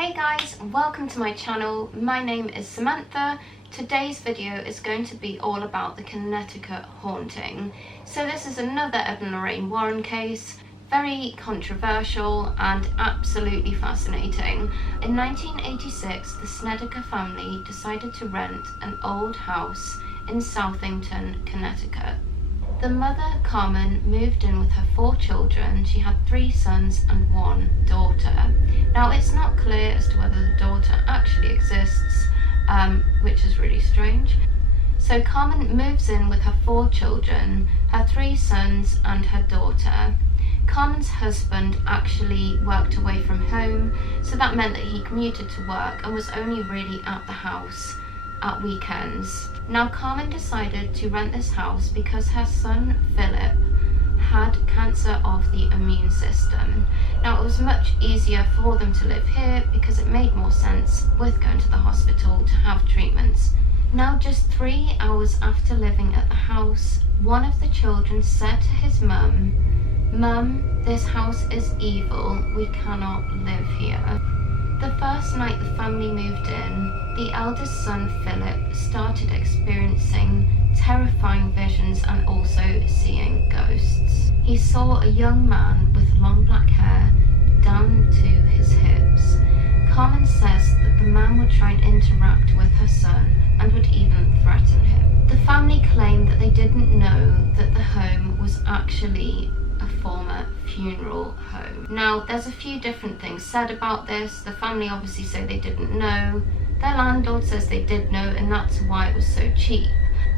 Hey guys, welcome to my channel. My name is Samantha. Today's video is going to be all about the Connecticut haunting. So this is another Ed and Lorraine Warren case, very controversial and absolutely fascinating. In 1986, the Snedeker family decided to rent an old house in Southington, Connecticut. The mother, Carmen, moved in with her 4 children. She had 3 sons and 1 daughter. Now, it's not clear as to whether the daughter actually exists, which is really strange. So Carmen moves in with her 4 children, her 3 sons and her daughter. Carmen's husband actually worked away from home, so that meant that he commuted to work and was only really at the house at weekends. Now, Carmen decided to rent this house because her son Philip had cancer of the immune system. Now, it was much easier for them to live here because it made more sense with going to the hospital to have treatments. Now, just 3 hours after living at the house, one of the children said to his mum, "Mum, this house is evil, we cannot live here." The first night the family moved in, the eldest son, Philip, started experiencing terrifying visions and also seeing ghosts. He saw a young man with long black hair down to his hips. Carmen says that the man would try and interact with her son and would even threaten him. The family claimed that they didn't know that the home was actually a former funeral home. Now, there's a few different things said about this. The family obviously say they didn't know. Their landlord says they did know, and that's why it was so cheap.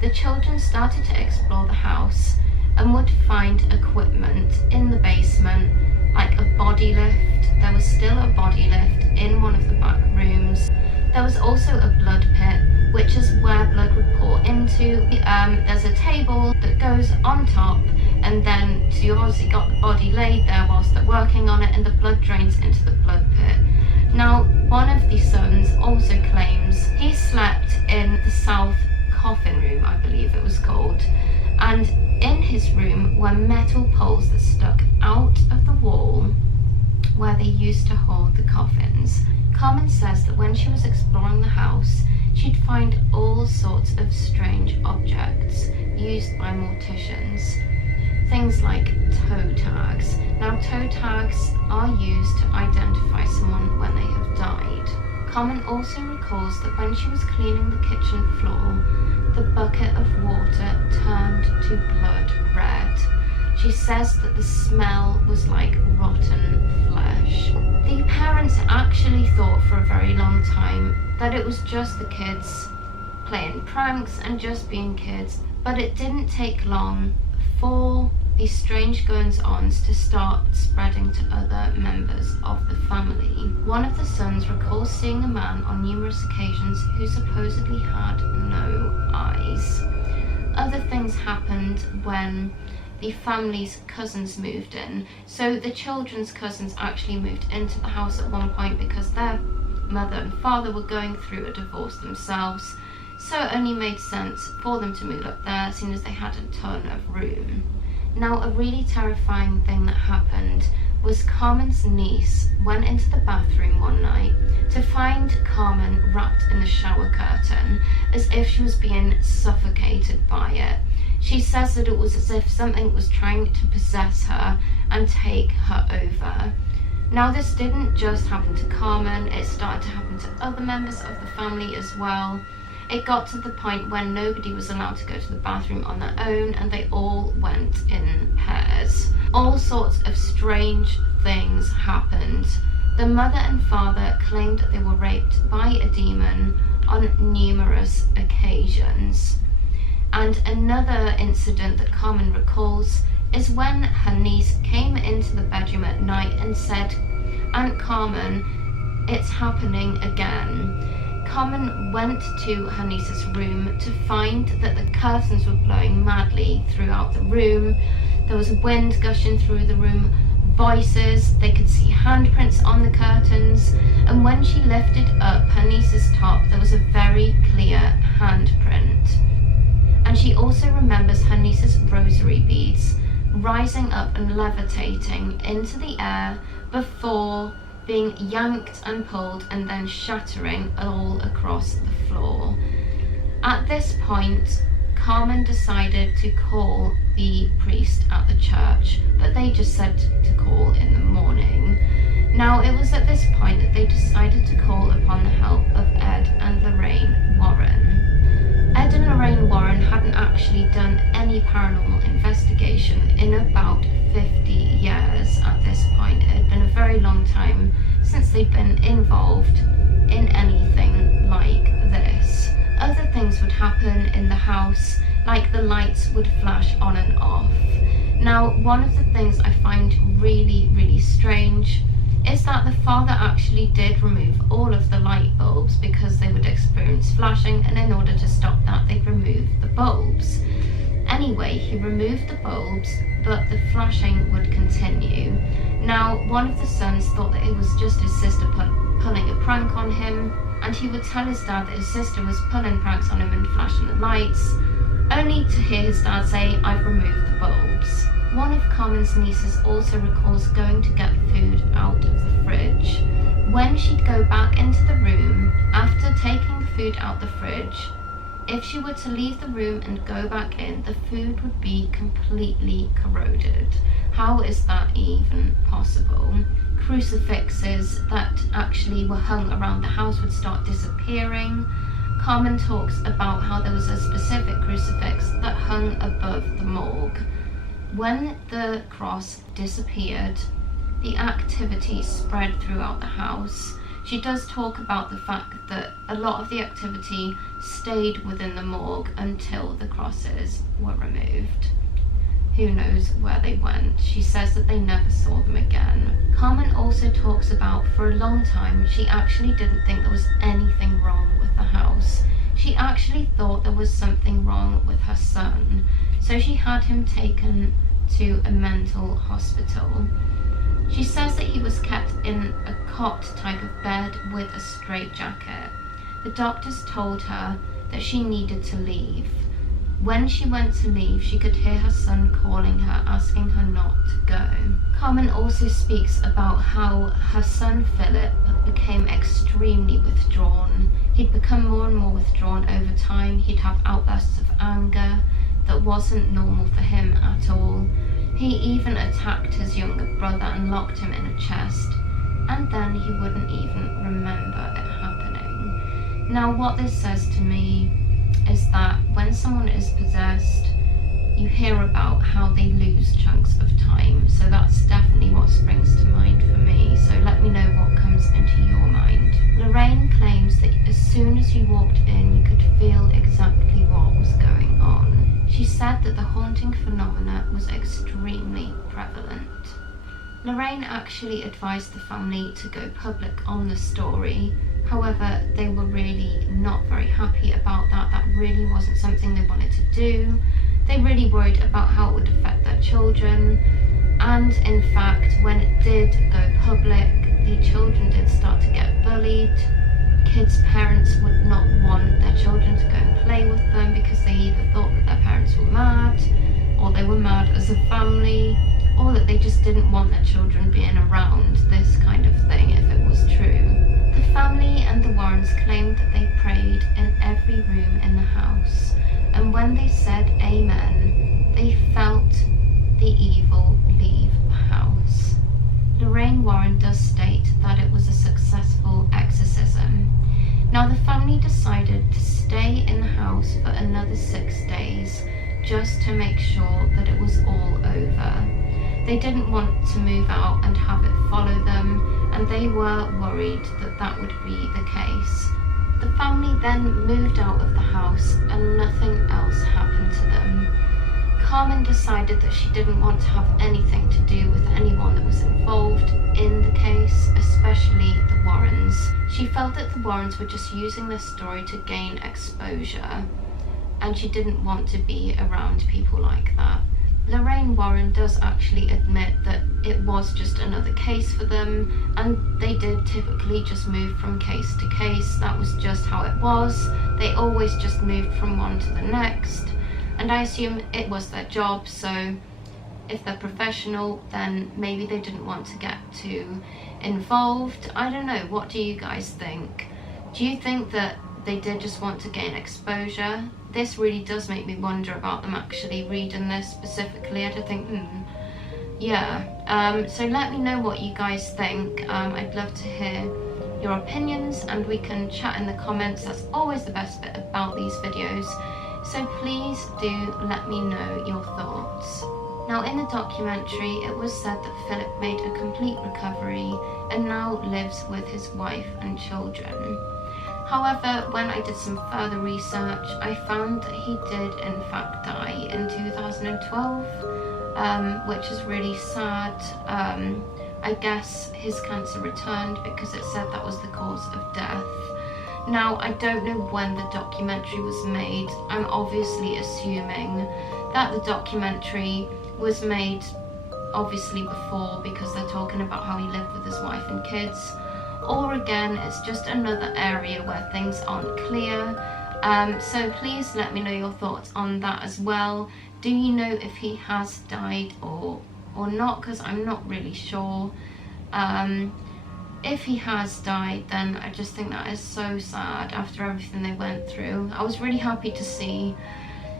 The children started to explore the house and would find equipment in the basement, like a body lift. There was still a body lift in one of the back rooms. There was also a blood pit, which is where blood would pour into. There's a table that goes on top, and then so you've obviously got the body laid there whilst they're working on it, and the blood drains into the blood pit. Now, one of the sons also claims he slept in the south coffin room, I believe it was called, and in his room were metal poles that stuck out of the wall where they used to hold the coffins. Carmen says that when she was exploring the house, she'd find all sorts of strange objects used by morticians. Things like toe tags. Now, toe tags are used to identify someone when they have died. Carmen also recalls that when she was cleaning the kitchen floor, the bucket of water turned to blood red. She says that the smell was like rotten flesh. The parents actually thought for a very long time that it was just the kids playing pranks and just being kids, but it didn't take long for these strange goings-ons to start spreading to other members of the family. One of the sons recalls seeing a man on numerous occasions who supposedly had no eyes. Other things happened when the family's cousins moved in. So the children's cousins actually moved into the house at one point because their mother and father were going through a divorce themselves. So it only made sense for them to move up there, seeing as they had a ton of room. Now, a really terrifying thing that happened was Carmen's niece went into the bathroom one night to find Carmen wrapped in the shower curtain as if she was being suffocated by it. She says that it was as if something was trying to possess her and take her over. Now, this didn't just happen to Carmen, it started to happen to other members of the family as well. It got to the point when nobody was allowed to go to the bathroom on their own, and they all went in pairs. All sorts of strange things happened. The mother and father claimed that they were raped by a demon on numerous occasions. And another incident that Carmen recalls is when her niece came into the bedroom at night and said, "Aunt Carmen, it's happening again." Carmen went to her niece's room to find that the curtains were blowing madly throughout the room. There was wind gushing through the room, voices, they could see handprints on the curtains, and when she lifted up her niece's top, there was a very clear handprint. And she also remembers her niece's rosary beads rising up and levitating into the air before being yanked and pulled and then shattering all across the floor. At this point, Carmen decided to call the priest at the church, but they just said to call in the morning. Now, it was at this point that they decided to call upon the help of Ed and Lorraine Warren. Ed and Lorraine Warren hadn't actually done any paranormal investigation in about 50 years at this point. It had been a very long time since they'd been involved in anything like this. Other things would happen in the house, like the lights would flash on and off. Now, one of the things I find really strange is that the father actually did remove all of the light bulbs because they would experience flashing, and in order to stop that, they'd remove the bulbs. Anyway, he removed the bulbs, but the flashing would continue. Now, one of the sons thought that it was just his sister pulling a prank on him, and he would tell his dad that his sister was pulling pranks on him and flashing the lights, only to hear his dad say, "I've removed the bulbs." One of Carmen's nieces also recalls going to get food out of the fridge. When she'd go back into the room after taking the food out the fridge, if she were to leave the room and go back in, the food would be completely corroded. How is that even possible? Crucifixes that actually were hung around the house would start disappearing. Carmen talks about how there was a specific crucifix that hung above the morgue. When the cross disappeared, the activity spread throughout the house. She does talk about the fact that a lot of the activity stayed within the morgue until the crosses were removed. Who knows where they went? She says that they never saw them again. Carmen also talks about, for a long time, she actually didn't think there was anything wrong with the house. She actually thought there was something wrong with her son, so she had him taken to a mental hospital. She says that he was kept in a cot type of bed with a straitjacket. The doctors told her that she needed to leave. When she went to leave, she could hear her son calling her, asking her not to go. Carmen also speaks about how her son Philip became extremely withdrawn. He'd become more and more withdrawn over time. He'd have outbursts of anger that wasn't normal for him at all. He even attacked his younger brother and locked him in a chest, and then he wouldn't even remember it happening. Now, what this says to me is that when someone is possessed, you hear about how they lose chunks of time. So that's definitely what springs to mind for me. So let me know what comes into your mind. Lorraine claims that as soon as you walked in, you could feel exactly what was going on. She said that the haunting phenomena was extremely prevalent. Lorraine actually advised the family to go public on the story. However, they were really not very happy about that. That really wasn't something they wanted to do. They really worried about how it would affect their children. And in fact, when it did go public, the children did start to get bullied. Kids' parents would not want their children to go and play with them because they either thought that their parents were mad, or they were mad as a family, or that they just didn't want their children being around this kind of thing if it was true. The family and the Warrens claimed that they prayed in every room in the house, and when they said amen, they felt the evil leave the house. Lorraine Warren does state that it was a successful exorcism. Now, the family decided to stay in the house for another 6 days just to make sure that it was all over. They didn't want to move out and have it follow them, and they were worried that that would be the case. The family then moved out of the house and nothing else happened to them. Carmen decided that she didn't want to have anything to do with anyone that was involved in the case, especially the Warrens. She felt that the Warrens were just using this story to gain exposure, and she didn't want to be around people like that. Lorraine Warren does actually admit that it was just another case for them, and they did typically just move from case to case. That was just how it was. They always just moved from one to the next, and I assume it was their job, so if they're professional, then maybe they didn't want to get too involved. I don't know, what do you guys think? Do you think that they did just want to gain exposure? This really does make me wonder about them actually reading this specifically. I just think, yeah. So let me know what you guys think. I'd love to hear your opinions, and we can chat in the comments. That's always the best bit about these videos. So please do let me know your thoughts. Now, in the documentary, it was said that Phillip made a complete recovery and now lives with his wife and children. However, when I did some further research, I found that he did in fact die in 2012, which is really sad. I guess his cancer returned because it said that was the cause of death. Now, I don't know when the documentary was made. I'm obviously assuming that the documentary was made obviously before, because they're talking about how he lived with his wife and kids. Or again, it's just another area where things aren't clear. So please let me know your thoughts on that as well. Do you know if he has died or not? Because I'm not really sure. If he has died, then I just think that is so sad after everything they went through. I was really happy to see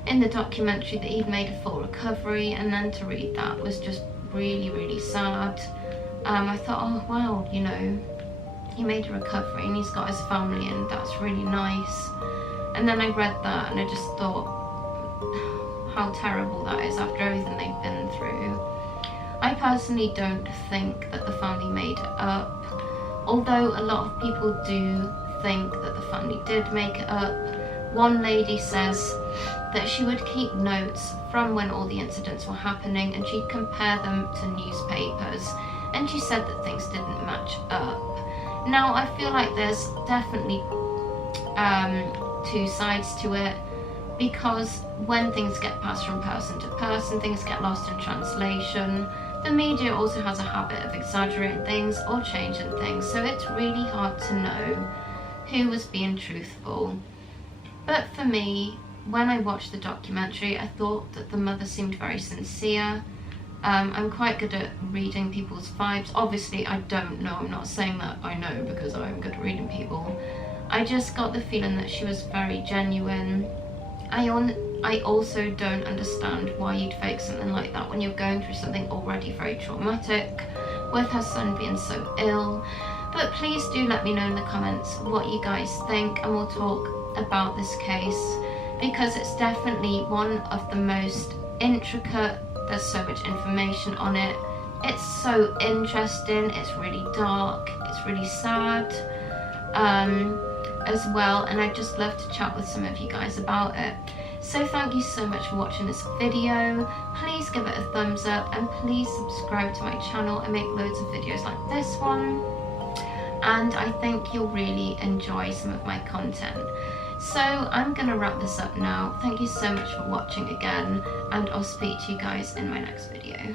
in the documentary that he'd made a full recovery, and then to read that was just really, really sad. I thought, oh wow, you know, he made a recovery and he's got his family, and that's really nice. And then I read that and I just thought how terrible that is after everything they've been through. I personally don't think that the family made it up, although a lot of people do think that the family did make it up. One lady says that she would keep notes from when all the incidents were happening, and she'd compare them to newspapers, and she said that things didn't match up. Now, I feel like there's definitely two sides to it, because when things get passed from person to person, things get lost in translation. The media also has a habit of exaggerating things or changing things, so it's really hard to know who was being truthful. But for me, when I watched the documentary, I thought that the mother seemed very sincere. I'm quite good at reading people's vibes. Obviously, I don't know. I'm not saying that I know, because I'm good at reading people. I just got the feeling that she was very genuine. I also don't understand why you'd fake something like that when you're going through something already very traumatic, with her son being so ill. But please do let me know in the comments what you guys think, and we'll talk about this case, because it's definitely one of the most intricate. There's so much information on it. It's so interesting. It's really dark. It's really sad as well, and I'd just love to chat with some of you guys about it. So thank you so much for watching this video. Please give it a thumbs up, and please subscribe to my channel. I make loads of videos like this one, and I think you'll really enjoy some of my content. So I'm gonna wrap this up now. Thank you so much for watching again, and I'll speak to you guys in my next video.